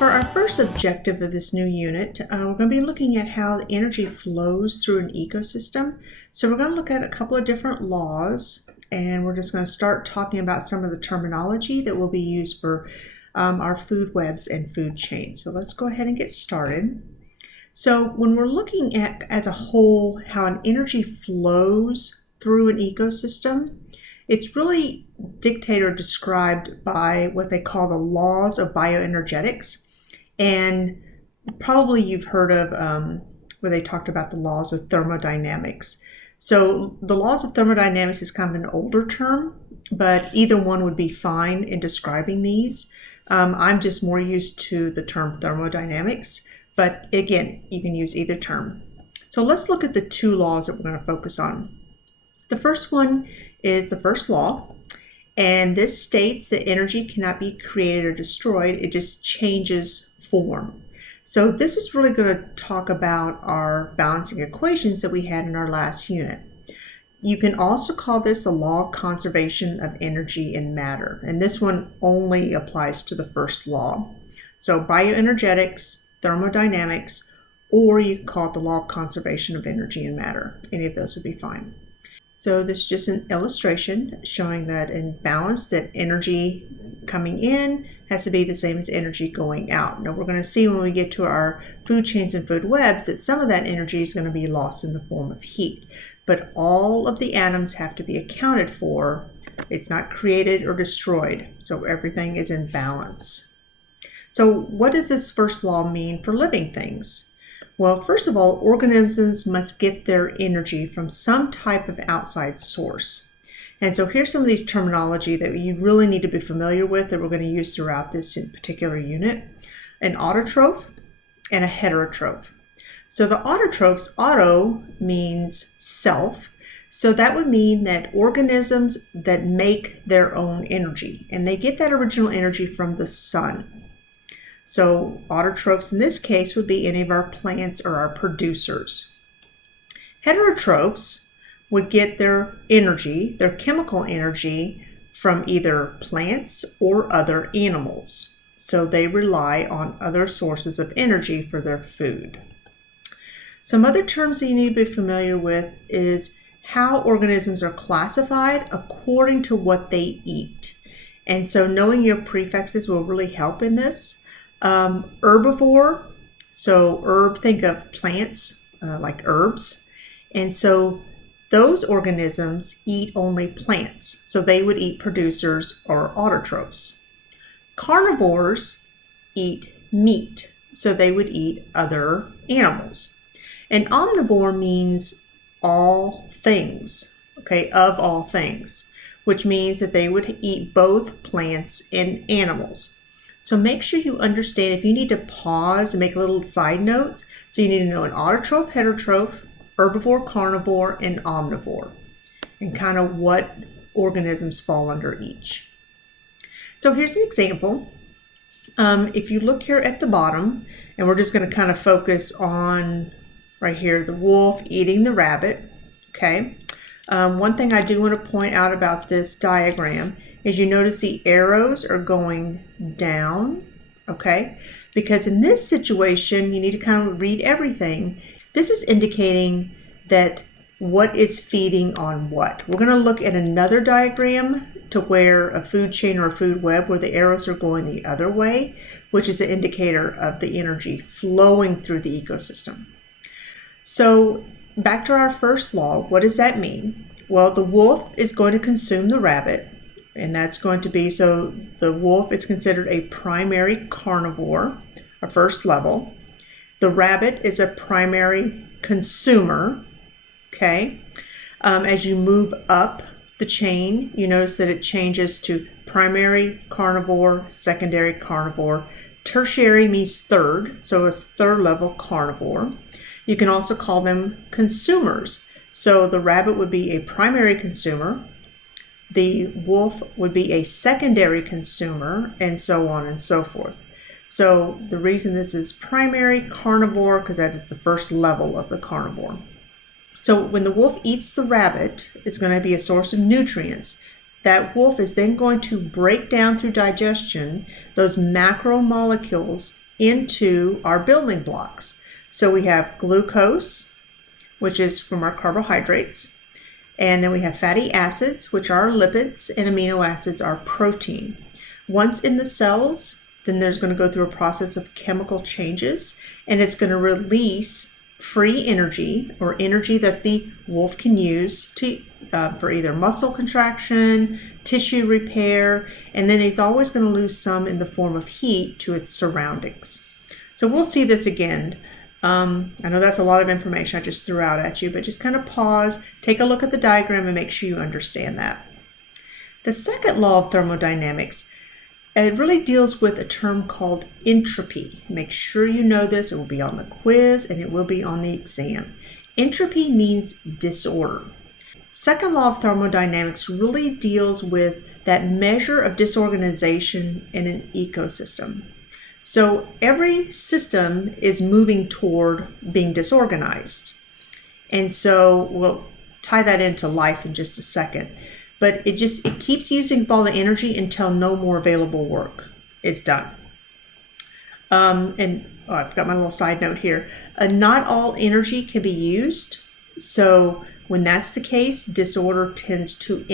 For our first objective of this new unit, we're going to be looking at how the energy flows through an ecosystem. So we're going to look at a couple of different laws, and we're just going to start talking about some of the terminology that will be used for our food webs and food chains. So let's go ahead and get started. So when we're looking at, as a whole, how an energy flows through an ecosystem, it's really dictated or described by what they call the laws of bioenergetics. And probably you've heard of where they talked about the laws of thermodynamics. So the laws of thermodynamics is kind of an older term, but either one would be fine in describing these. I'm just more used to the term thermodynamics, but again, you can use either term. So let's look at the two laws that we're going to focus on. The first one is the first law, and this states that energy cannot be created or destroyed, it just changes form. So this is really going to talk about our balancing equations that we had in our last unit. You can also call this the law of conservation of energy and matter, and this one only applies to the first law. So bioenergetics, thermodynamics, or you can call it the law of conservation of energy and matter. Any of those would be fine. So this is just an illustration showing that in balance, that energy coming in has to be the same as energy going out. Now we're going to see when we get to our food chains and food webs that some of that energy is going to be lost in the form of heat. But all of the atoms have to be accounted for. It's not created or destroyed. So everything is in balance. So what does this first law mean for living things? Well, first of all, organisms must get their energy from some type of outside source. And so here's some of these terminology that you really need to be familiar with that we're going to use throughout this particular unit. An autotroph and a heterotroph. So the autotrophs, auto means self. So that would mean that organisms that make their own energy, and they get that original energy from the sun. So autotrophs in this case would be any of our plants or our producers. Heterotrophs would get their energy, their chemical energy, from either plants or other animals. So they rely on other sources of energy for their food. Some other terms that you need to be familiar with is how organisms are classified according to what they eat. And so knowing your prefixes will really help in this. Herbivore, so think of plants like herbs, and so those organisms eat only plants, so they would eat producers or autotrophs. Carnivores eat meat, so they would eat other animals. And omnivore means all things, okay, of all things, which means that they would eat both plants and animals. So make sure you understand, if you need to pause and make little side notes, so you need to know an autotroph, heterotroph, herbivore, carnivore, and omnivore, and kind of what organisms fall under each. So here's an example. If you look here at the bottom, and we're just going to kind of focus on right here, the wolf eating the rabbit, okay? One thing I do want to point out about this diagram is you notice the arrows are going down, okay? Because in this situation, you need to kind of read everything. This is indicating that what is feeding on what. We're going to look at another diagram to where a food chain or a food web where the arrows are going the other way, which is an indicator of the energy flowing through the ecosystem. So back to our first law, what does that mean? Well, the wolf is going to consume the rabbit, and that's going to be, so the wolf is considered a primary carnivore, a first level. The rabbit is a primary consumer, okay? As you move up the chain, you notice that it changes to primary carnivore, secondary carnivore. Tertiary means third, so it's third level carnivore. You can also call them consumers. So the rabbit would be a primary consumer, the wolf would be a secondary consumer, and so on and so forth. So the reason this is primary carnivore, because that is the first level of the carnivore. So when the wolf eats the rabbit, it's going to be a source of nutrients. That wolf is then going to break down through digestion those macromolecules into our building blocks. So we have glucose, which is from our carbohydrates, and then we have fatty acids, which are lipids, and amino acids are protein. Once in the cells, then there's going to go through a process of chemical changes, and it's going to release free energy, or energy that the wolf can use to for either muscle contraction, tissue repair, and then he's always going to lose some in the form of heat to its surroundings. So we'll see this again. I know that's a lot of information I just threw out at you, but just kind of pause, take a look at the diagram, and make sure you understand that. The second law of thermodynamics, it really deals with a term called entropy. Make sure you know this. It will be on the quiz and it will be on the exam. Entropy means disorder. Second law of thermodynamics really deals with that measure of disorganization in an ecosystem. So every system is moving toward being disorganized. And so we'll tie that into life in just a second. But it keeps using up all the energy until no more available work is done. I've got my little side note here. Not all energy can be used. So when that's the case, disorder tends to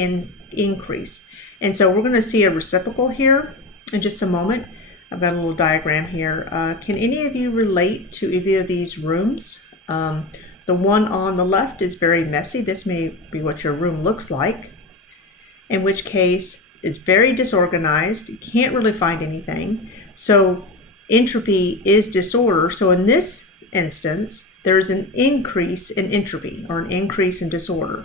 increase. And so we're going to see a reciprocal here in just a moment. I've got a little diagram here. Can any of you relate to either of these rooms? The one on the left is very messy. This may be what your room looks like, in which case it's very disorganized. You can't really find anything. So entropy is disorder. So in this instance, there's an increase in entropy or an increase in disorder.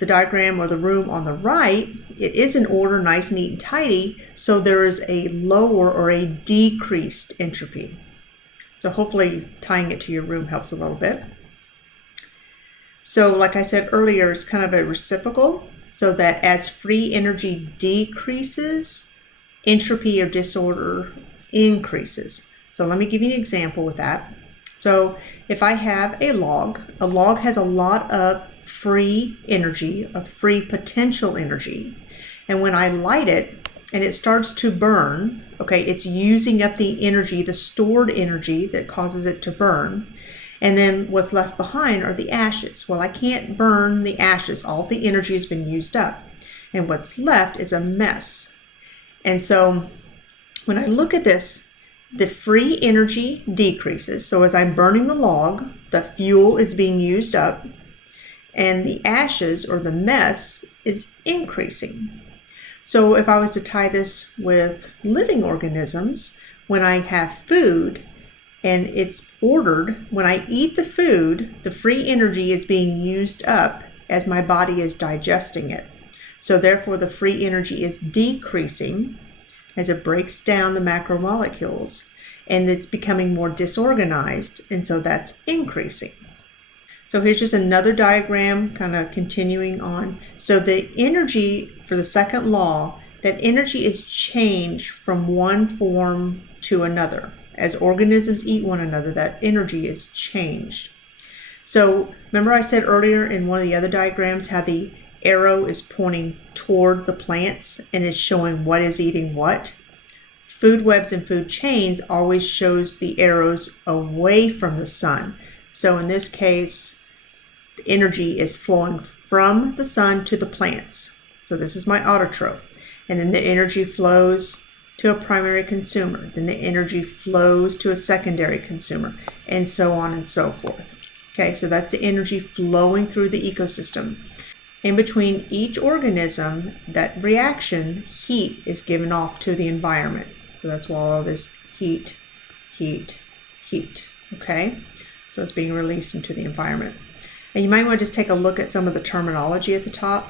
The diagram or the room on the right, it is in order, nice, neat, and tidy. So there is a lower or a decreased entropy. So hopefully tying it to your room helps a little bit. So like I said earlier, it's kind of a reciprocal, so that as free energy decreases, entropy or disorder increases. So let me give you an example with that. So if I have a log has a lot of free energy, of free potential energy. And when I light it and it starts to burn, okay, it's using up the energy, the stored energy that causes it to burn. And then what's left behind are the ashes. Well, I can't burn the ashes. All the energy has been used up. And what's left is a mess. And so when I look at this, the free energy decreases. So as I'm burning the log, the fuel is being used up, and the ashes or the mess is increasing. So if I was to tie this with living organisms, when I have food, and it's ordered, when I eat the food, the free energy is being used up as my body is digesting it. So therefore the free energy is decreasing as it breaks down the macromolecules, and it's becoming more disorganized, and so that's increasing. So here's just another diagram kind of continuing on. So the energy for the second law, that energy is changed from one form to another. As organisms eat one another, that energy is changed. So remember I said earlier in one of the other diagrams how the arrow is pointing toward the plants and is showing what is eating what? Food webs and food chains always shows the arrows away from the sun. So in this case, the energy is flowing from the sun to the plants. So this is my autotroph. And then the energy flows to a primary consumer. Then the energy flows to a secondary consumer, and so on and so forth. Okay, so that's the energy flowing through the ecosystem. In between each organism, that reaction, heat is given off to the environment. So that's why all this heat, heat, heat. Okay, so it's being released into the environment. And you might want to just take a look at some of the terminology at the top.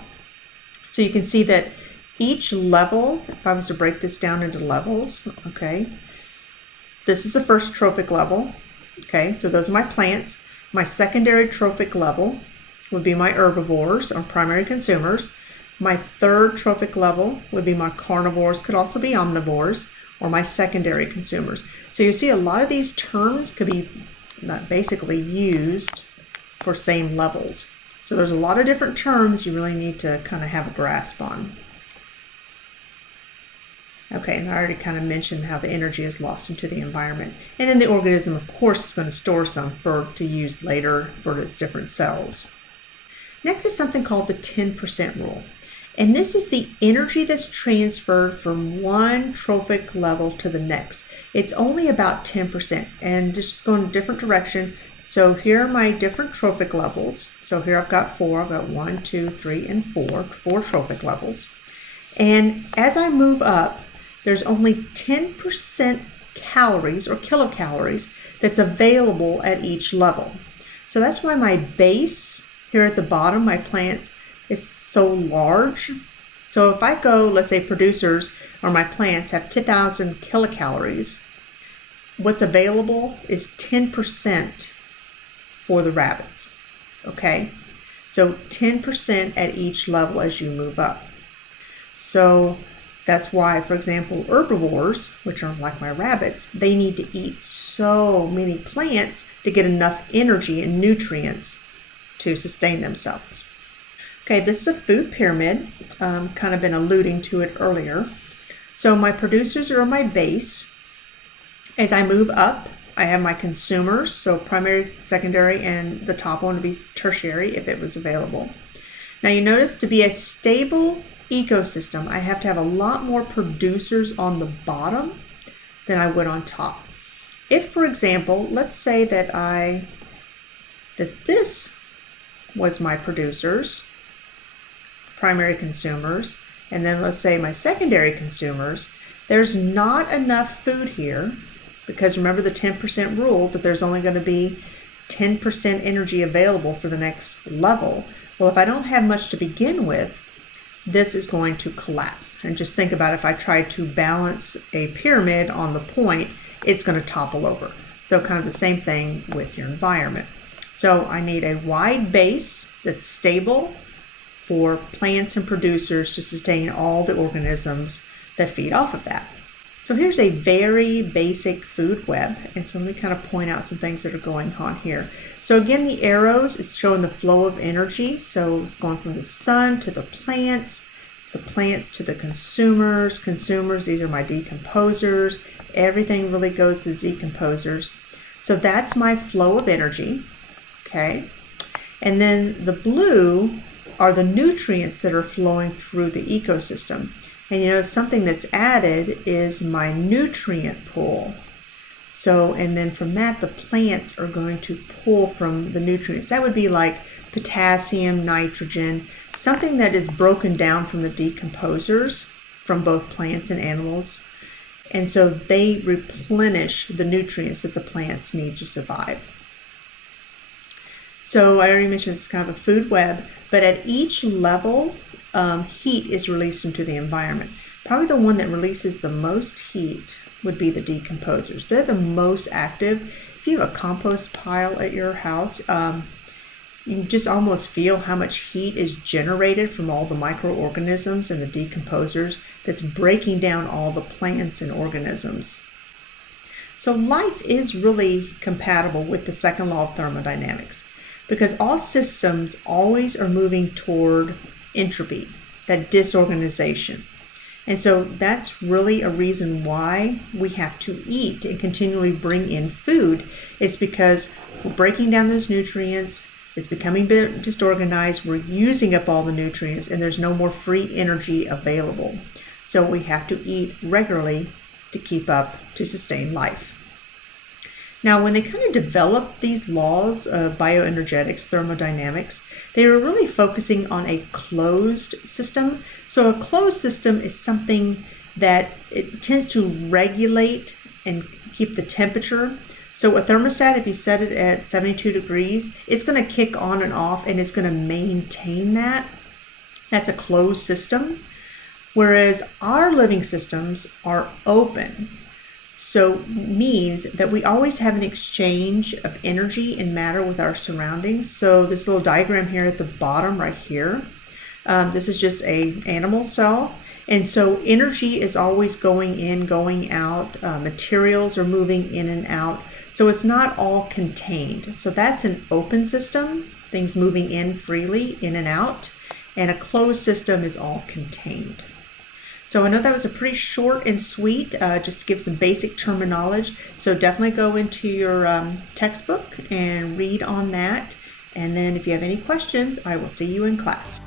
So you can see that each level, if I was to break this down into levels, okay, this is the first trophic level. Okay, so those are my plants. My secondary trophic level would be my herbivores or primary consumers. My third trophic level would be my carnivores, could also be omnivores, or my secondary consumers. So you see a lot of these terms could be basically used for same levels. So there's a lot of different terms you really need to kind of have a grasp on. Okay, and I already kind of mentioned how the energy is lost into the environment. And then the organism, of course, is going to store some to use later for its different cells. Next is something called the 10% rule. And this is the energy that's transferred from one trophic level to the next. It's only about 10% and just going in a different direction. So here are my different trophic levels. So here I've got 4. I've got 1, 2, 3, and 4 trophic levels. And as I move up, there's only 10% calories or kilocalories that's available at each level. So that's why my base here at the bottom, my plants, is so large. So if I go, let's say producers or my plants have 10,000 kilocalories, what's available is 10% for the rabbits, okay? So 10% at each level as you move up. So that's why, for example, herbivores, which are like my rabbits, they need to eat so many plants to get enough energy and nutrients to sustain themselves. Okay, this is a food pyramid. Kind of been alluding to it earlier. So my producers are my base. As I move up, I have my consumers, so primary, secondary, and the top one would be tertiary if it was available. Now you notice to be a stable ecosystem, I have to have a lot more producers on the bottom than I would on top. If, for example, let's say that this was my producers, primary consumers, and then let's say my secondary consumers, there's not enough food here because remember the 10% rule that there's only going to be 10% energy available for the next level. Well, if I don't have much to begin with, this is going to collapse. And just think about if I try to balance a pyramid on the point, it's going to topple over. So kind of the same thing with your environment. So I need a wide base that's stable for plants and producers to sustain all the organisms that feed off of that. So here's a very basic food web. And so let me kind of point out some things that are going on here. So again, the arrows is showing the flow of energy. So it's going from the sun to the plants to the consumers. These are my decomposers. Everything really goes to the decomposers. So that's my flow of energy, okay? And then the blue are the nutrients that are flowing through the ecosystem. And you know, something that's added is my nutrient pool. So, and then from that, the plants are going to pull from the nutrients. That would be like potassium, nitrogen, something that is broken down from the decomposers from both plants and animals. And so they replenish the nutrients that the plants need to survive. So I already mentioned it's kind of a food web, but at each level, heat is released into the environment. Probably the one that releases the most heat would be the decomposers. They're the most active. If you have a compost pile at your house, you can just almost feel how much heat is generated from all the microorganisms and the decomposers that's breaking down all the plants and organisms. So life is really compatible with the second law of thermodynamics because all systems always are moving toward entropy, that disorganization. And so that's really a reason why we have to eat and continually bring in food is because we're breaking down those nutrients, it's becoming disorganized, we're using up all the nutrients, and there's no more free energy available. So we have to eat regularly to keep up, to sustain life. Now, when they kind of developed these laws of bioenergetics, thermodynamics, they were really focusing on a closed system. So a closed system is something that it tends to regulate and keep the temperature. So a thermostat, if you set it at 72 degrees, it's going to kick on and off and it's going to maintain that. That's a closed system. Whereas our living systems are open. So means that we always have an exchange of energy and matter with our surroundings. So this little diagram here at the bottom right here, this is just an animal cell. And so energy is always going in, going out. Materials are moving in and out. So it's not all contained. So that's an open system, things moving in freely, in and out. And a closed system is all contained. So I know that was a pretty short and sweet, just to give some basic terminology. So definitely go into your textbook and read on that. And then if you have any questions, I will see you in class.